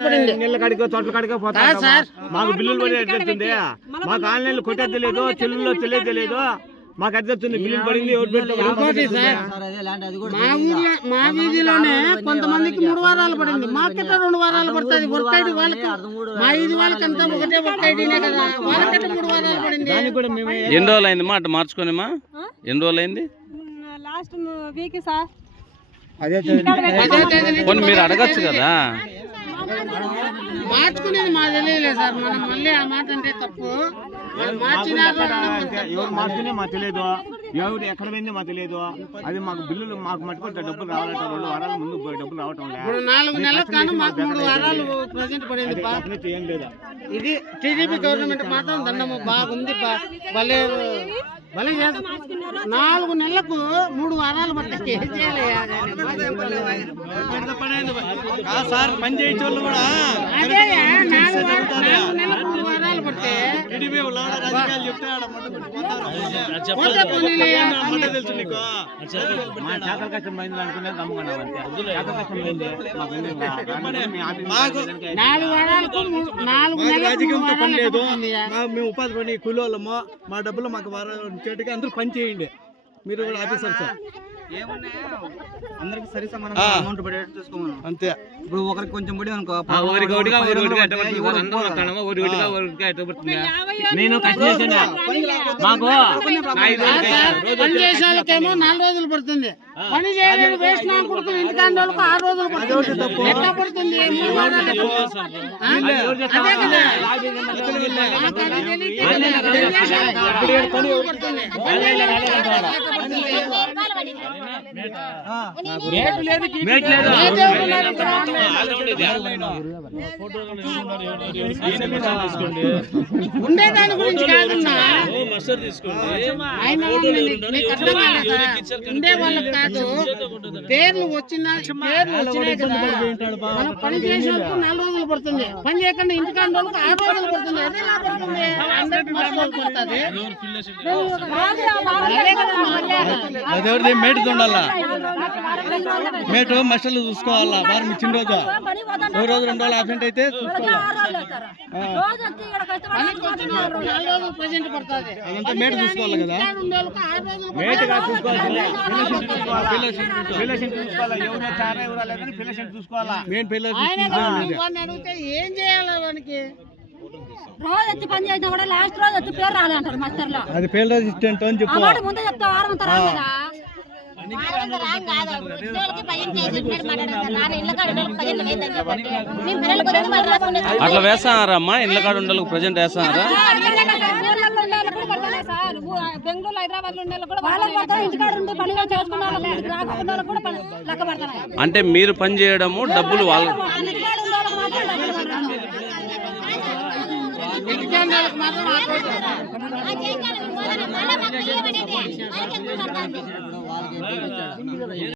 పడింది నీళ్ళ కాడికో తోటల కాడికో పోతా. మాకు బిల్లులు పడి అర్థవుతుంది మాకు ఆన్లైన్లో కొట్టేది తెలియదు చెల్లులో తెలియదు తెలియదు మాకు అర్థవుతుంది బిల్లులు పడింది ఇంకోటి సార్ మా ఊర్లో మా వీధిలోనే కొంతమందికి మూడు వారాలు పడింది. మాకెట్లా రెండు వారాలు పడుతుంది. వర్క్ ఐడి వాళ్ళకి మా వీధి వాళ్ళకంతా ఒకటే వర్క్ ఐడినే కదా. మూడు వారాలు పడింది. ఎన్ని రోజులు అయింది మా? అట్ట మార్చుకోనిమా ఎన్ని రోజులు అయింది? Last week sir. అదే మీరు అడగచ్చు కదా. మార్చుకునేది మా తెలియలేదు సార్. మనం మళ్ళీ ఆ మాట అంటే తప్పు. ఎవరు మార్చుకునే మాకు తెలియదు. ఎవరు ఎక్కడ పోయిందో మాకు తెలియదు. అది మాకు బిల్లులు మాకు మట్టుకుంటే డబ్బులు రావాలంటే రెండు వారాల ముందు డబ్బులు రావటం లేదు. నాలుగు నెలలకు కాను మాకు మూడు వారాలు ప్రజెంట్ పడింది ఇది టీడీపీ గవర్నమెంట్ మాత్రం దండము. బాగుంది భలే నాలుగు నెలలకు మూడు వారాలు పట్టాయి ఏం చేయాలి? సార్ పని చేయించే వాళ్ళు కూడా చెప్తే మేము ఉపాధి పని కూలి వాళ్ళము. మా డబ్బులు మాకు వారం చేతికి అందరూ పని చేయండి. మీరు కూడా ఆఫీసర్ సార్ అందరికి సరి సమానం ఆ. అమౌంట్ పడేటట్టు చూసుకోమను. అంతే. ఇప్పుడు ఒకరికి కొంచెం పడి అనుకో ఒకరికి ఒకటిగా పడుతుంది. నేను మాకు పని చేసే వాళ్ళకేమో నాలుగు రోజులు పడుతుంది. పని చేయలేదు వేస్ట్ నా కొడుకు ఇంటికాండ వాళ్ళకి ఆరు రోజులు పడుతుంది. ఎట్లా పడుతుంది? అదే కదా. పని ఉండేదాని గురించి కాదన్నా ఉండే వాళ్ళకి కాదు. పేర్లు వచ్చిన పేర్లు వచ్చినాయి కదా. మనం పని చేసినప్పుడు నాలుగు పడుతుంది. పని చేయకుండా ఇంటికాండ ఆరు రోజులు పడుతుంది అదే పడుతుంది అందరికి పడుతుంది మేటు ఉండాలా మేటు మస్టర్లు చూసుకోవాలా? వారం ఇచ్చిన రోజు ఒక రోజు రెండు రోజులు అబ్సెంట్ అయితే అదంతా మేటు చూసుకోవాలి కదా? మేట్గా చూసుకోవాలా? ఎవరు వచ్చారా ఎవరు లేదని పిల్లషన్ చూసుకోవాలా? మెయిన్ పిల్లలు అడిగితే ఏం చేయాలి వానికి? రోజు వచ్చి పని చేసినా కూడా లాస్ట్ రోజు వచ్చి పేరు రాలంటారు మాస్టర్లో అది ఫెయిల్ అసిస్టెంట్ అని ఆ చెప్పు. మాట ముందే చెప్తా వారం అంతా రాదు కదా. అట్లా వేస్తానారమ్మా ఇళ్ళ కాడ ఉండాలి ప్రజెంట్ బెంగళూరు హైదరాబాద్ పడతాయి అంటే మీరు పని చేయడము డబ్బులు వాళ్ళ వాళ్ళకి